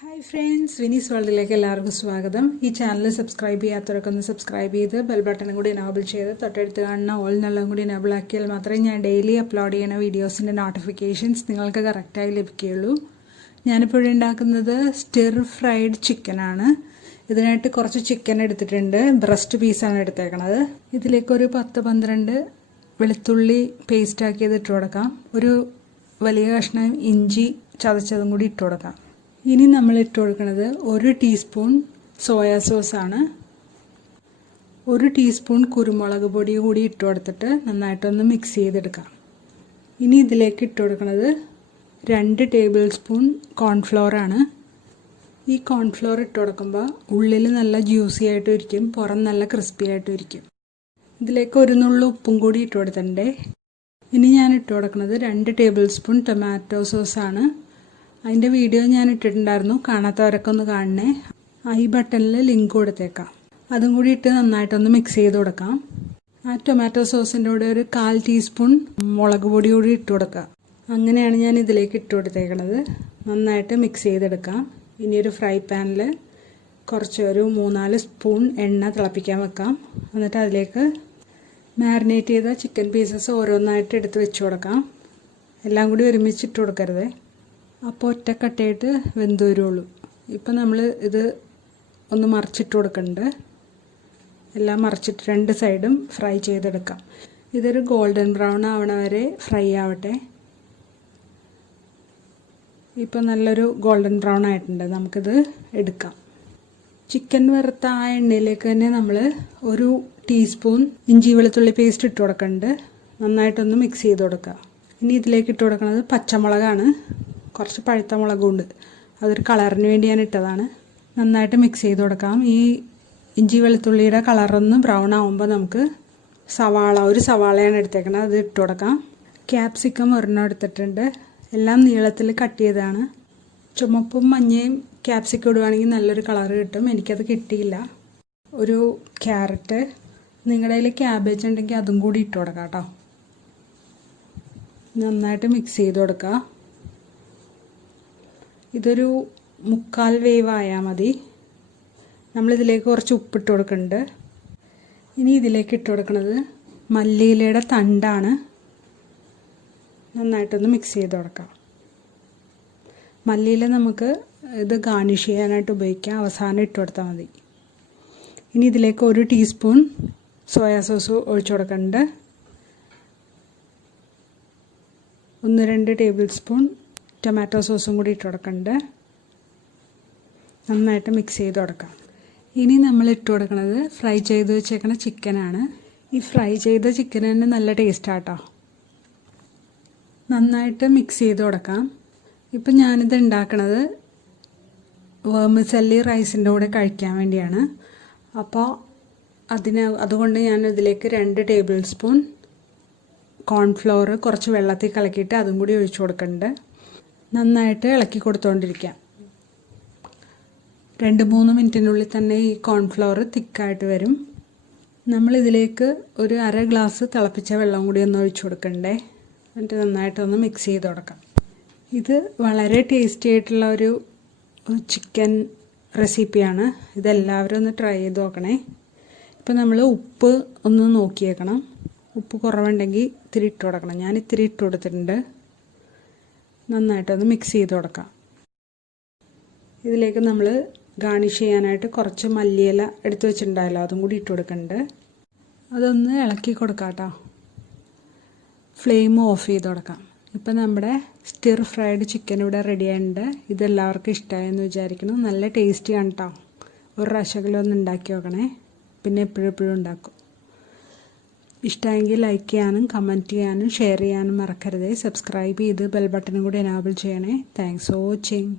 Hi friends, Viniz worldilekku ellarkum swagatham. Ee channel subscribe cheyyathavarokku ഒന്ന് subscribe ചെയ്ത് bell button കൂടി enable ചെയ്ത് തൊട്ടടുത്ത് കാണുന്ന all എന്നുള്ളതും കൂടി enable ആക്കിയാൽ മാത്രമേ ഞാൻ ഡെയിലി അപ്ലോഡ് ചെയ്യുന്ന വീഡിയോസിന്റെ നോട്ടിഫിക്കേഷൻസ് നിങ്ങൾക്ക് കറക്റ്റ് ആയി ലഭിക്കുകയുള്ളൂ. ഞാൻ ഇപ്പോൾ ഉണ്ടാക്കുന്നത് സ്റ്റിർ ഫ്രൈഡ് ചിക്കൻ ആണ്. ഇതിനായിട്ട് കുറച്ച് ചിക്കൻ എടുത്തിട്ടുണ്ട്. ബ്രസ്റ്റ് പീസ് ആണ് എടുത്തേക്കുന്നത്. ഇതിലേക്ക് ഒരു 10-12 വെളുത്തുള്ളി പേസ്റ്റ് ആക്കിയത് ഇട്ട് കൊടുക്കാം. ഒരു വലിയ കഷ്ണം ഇഞ്ചി ചതച്ചതും കൂടി ഇട്ട് കൊടുക്കാം. ഇനി നമ്മൾ ഇട്ട് കൊടുക്കുന്നത് 1 ടീസ്പൂൺ സോയ സോസ് ആണ്. 1 ടീസ്പൂൺ കുരുമുളക് പൊടി കൂടി ഇട്ട് കൊടുത്തിട്ട് നന്നായിട്ടൊന്ന് മിക്സ് ചെയ്തെടുക്കാം. ഇനി ഇതിലേക്ക് ഇട്ട് കൊടുക്കുന്നത് 2 ടേബിൾ സ്പൂൺ കോൺഫ്ലോർ ആണ്. ഈ കോൺഫ്ലോർ ഇട്ട് കൊടുക്കുമ്പോൾ ഉള്ളിൽ നല്ല ജ്യൂസി ആയിട്ടും ഇരിക്കും, പുറം നല്ല ക്രിസ്പി ആയിട്ടും ഇരിക്കും. ഇതിലേക്ക് ഒരു നുള്ളു ഉപ്പും കൂടി ഇട്ട് കൊടുത്തിട്ടുണ്ട്. ഇനി ഞാൻ ഇട്ട് കൊടുക്കുന്നത് 2 ടേബിൾ സ്പൂൺ ടൊമാറ്റോ സോസ് ആണ്. അതിൻ്റെ വീഡിയോ ഞാൻ ഇട്ടിട്ടുണ്ടായിരുന്നു, കാണാത്തവരൊക്കെ ഒന്ന് കാണണേ. ഐ ബട്ടണിൽ ലിങ്ക് കൊടുത്തേക്കാം. അതും കൂടി ഇട്ട് നന്നായിട്ടൊന്ന് മിക്സ് ചെയ്ത് കൊടുക്കാം. ആ ടൊമാറ്റോ സോസിൻ്റെ കൂടെ ഒരു 1/4 ടീസ്പൂൺ മുളക് പൊടി കൂടി ഇട്ട് കൊടുക്കാം. അങ്ങനെയാണ് ഞാൻ ഇതിലേക്ക് ഇട്ട് കൊടുത്തേക്കണത്. നന്നായിട്ട് മിക്സ് ചെയ്തെടുക്കാം. ഇനി ഒരു ഫ്രൈ പാനിൽ കുറച്ച് ഒരു 3-4 സ്പൂൺ എണ്ണ തിളപ്പിക്കാൻ വെക്കാം. എന്നിട്ട് അതിലേക്ക് മാരിനേറ്റ് ചെയ്ത ചിക്കൻ പീസസ് ഓരോന്നായിട്ട് എടുത്ത് വെച്ച് കൊടുക്കാം. എല്ലാം കൂടി ഒരുമിച്ചിട്ട് കൊടുക്കരുത്, അപ്പോൾ ഒറ്റക്കട്ടയായിട്ട് വെന്ത് വരുള്ളൂ. ഇപ്പം നമ്മൾ ഇത് ഒന്ന് മറിച്ചിട്ട് കൊടുക്കുന്നുണ്ട്. എല്ലാം മറിച്ചിട്ട് 2 സൈഡും ഫ്രൈ ചെയ്തെടുക്കാം. ഇതൊരു ഗോൾഡൻ ബ്രൗൺ ആവണ വരെ ഫ്രൈ ആവട്ടെ. ഇപ്പം നല്ലൊരു ഗോൾഡൻ ബ്രൗൺ ആയിട്ടുണ്ട്. നമുക്കിത് എടുക്കാം. ചിക്കൻ വറുത്ത ആ എണ്ണയിലേക്ക് തന്നെ നമ്മൾ 1 ടീസ്പൂൺ ഇഞ്ചി വെളുത്തുള്ളി പേസ്റ്റ് ഇട്ട് കൊടുക്കുന്നുണ്ട്. നന്നായിട്ടൊന്ന് മിക്സ് ചെയ്ത് കൊടുക്കുക. ഇനി ഇതിലേക്ക് ഇട്ട് കൊടുക്കുന്നത് പച്ചമുളകാണ്. കുറച്ച് പഴുത്ത മുളകുണ്ട്, അതൊരു കളറിന് വേണ്ടി ഞാൻ ഇട്ടതാണ്. നന്നായിട്ട് മിക്സ് ചെയ്ത് കൊടുക്കാം. ഈ ഇഞ്ചി വെളുത്തുള്ളിയുടെ കളറൊന്ന് ബ്രൗൺ ആകുമ്പോൾ നമുക്ക് ഒരു സവാളയാണ് എടുത്തേക്കുന്നത്, അത് ഇട്ട് കൊടുക്കാം. ക്യാപ്സിക്കം ഒരെണ്ണം എടുത്തിട്ടുണ്ട്. എല്ലാം നീളത്തിൽ കട്ട് ചെയ്തതാണ്. ചുമപ്പും മഞ്ഞയും ക്യാപ്സിക്കം ഇടുവാണെങ്കിൽ നല്ലൊരു കളർ കിട്ടും. എനിക്കത് കിട്ടിയില്ല. ഒരു ക്യാരറ്റ്, നിങ്ങളുടെ കയ്യിൽ ക്യാബേജ് ഉണ്ടെങ്കിൽ അതും കൂടി ഇട്ട് കൊടുക്കാം കേട്ടോ. നന്നായിട്ട് മിക്സ് ചെയ്ത് കൊടുക്കുക. ഇതൊരു 3/4 വേവ് ആയാൽ മതി. നമ്മളിതിലേക്ക് കുറച്ച് ഉപ്പിട്ട് കൊടുക്കുന്നുണ്ട്. ഇനി ഇതിലേക്ക് ഇട്ട് കൊടുക്കുന്നത് മല്ലിയിലയുടെ തണ്ടാണ്. നന്നായിട്ടൊന്ന് മിക്സ് ചെയ്ത് കൊടുക്കാം. മല്ലിയില നമുക്ക് ഇത് ഗാർണിഷ് ചെയ്യാനായിട്ട് ഉപയോഗിക്കാം. അവസാനം ഇട്ട് കൊടുത്താൽ മതി. ഇനി ഇതിലേക്ക് 1 ടീസ്പൂൺ സോയ സോസ് ഒഴിച്ചു കൊടുക്കുന്നുണ്ട്. 1-2 ടേബിൾ സ്പൂൺ ടൊമാറ്റോ സോസും കൂടി ഇട്ട് കൊടുക്കുന്നുണ്ട്. നന്നായിട്ട് മിക്സ് ചെയ്ത് കൊടുക്കാം. ഇനി നമ്മൾ ഇട്ട് കൊടുക്കുന്നത് ഫ്രൈ ചെയ്ത് വെച്ചേക്കണ ചിക്കനാണ്. ഈ ഫ്രൈ ചെയ്ത ചിക്കന് തന്നെ നല്ല ടേസ്റ്റാട്ടോ. നന്നായിട്ട് മിക്സ് ചെയ്ത് കൊടുക്കാം. ഇപ്പം ഞാനിത് ഉണ്ടാക്കണത് വേർമിസെല്ലി റൈസിൻ്റെ കൂടെ കഴിക്കാൻ വേണ്ടിയാണ്. അപ്പോൾ അതുകൊണ്ട് ഞാൻ ഇതിലേക്ക് 2 ടേബിൾ സ്പൂൺ കോൺഫ്ലോർ കുറച്ച് വെള്ളത്തിൽ കലക്കിയിട്ട് അതും കൂടി ഒഴിച്ചു കൊടുക്കുന്നുണ്ട്. നന്നായിട്ട് ഇളക്കി കൊടുത്തുകൊണ്ടിരിക്കാം. 2-3 മിനിറ്റിനുള്ളിൽ തന്നെ ഈ കോൺഫ്ലവർ തിക്കായിട്ട് വരും. നമ്മളിതിലേക്ക് ഒരു 1/2 ഗ്ലാസ് തിളപ്പിച്ച വെള്ളം കൂടി ഒന്ന് ഒഴിച്ചു കൊടുക്കണ്ടേ. എന്നിട്ട് നന്നായിട്ടൊന്ന് മിക്സ് ചെയ്ത് കൊടുക്കാം. ഇത് വളരെ ടേസ്റ്റി ആയിട്ടുള്ള ഒരു ചിക്കൻ റെസിപ്പിയാണ്. ഇതെല്ലാവരും ഒന്ന് ട്രൈ ചെയ്ത് നോക്കണേ. ഇപ്പം നമ്മൾ ഉപ്പ് ഒന്ന് നോക്കിയേക്കണം. ഉപ്പ് കുറവുണ്ടെങ്കിൽ ഇത്തിരി ഇട്ട് കൊടുക്കണം. ഞാൻ ഇത്തിരി ഇട്ട് കൊടുത്തിട്ടുണ്ട്. നന്നായിട്ടൊന്ന് മിക്സ് ചെയ്ത് കൊടുക്കാം. ഇതിലേക്ക് നമ്മൾ ഗാർണിഷ് ചെയ്യാനായിട്ട് കുറച്ച് മല്ലിയില എടുത്ത് വെച്ചിട്ടുണ്ടായല്ലോ, അതും കൂടി ഇട്ട് കൊടുക്കുന്നുണ്ട്. അതൊന്ന് ഇളക്കി കൊടുക്കാം കേട്ടോ. ഫ്ലെയിം ഓഫ് ചെയ്ത് കൊടുക്കാം. ഇപ്പം നമ്മുടെ സ്റ്റിർ ഫ്രൈഡ് ചിക്കൻ ഇവിടെ റെഡി ആയിട്ടുണ്ട്. ഇതെല്ലാവർക്കും ഇഷ്ടമായെന്ന് വിചാരിക്കണം. നല്ല ടേസ്റ്റിയാണ് കേട്ടോ. ഒരു പ്രാവശ്യമെങ്കിലും ഒന്ന് ഉണ്ടാക്കി നോക്കണേ. പിന്നെ എപ്പോഴും ഉണ്ടാക്കും. ഇഷ്ടമെങ്കിൽ ലൈക്ക് ചെയ്യാനും കമൻറ്റ് ചെയ്യാനും ഷെയർ ചെയ്യാനും മറക്കരുത്. സബ്സ്ക്രൈബ് ചെയ്ത് ബെൽ ബട്ടണും കൂടി എനാബിൾ ചെയ്യണേ. Thanks for watching.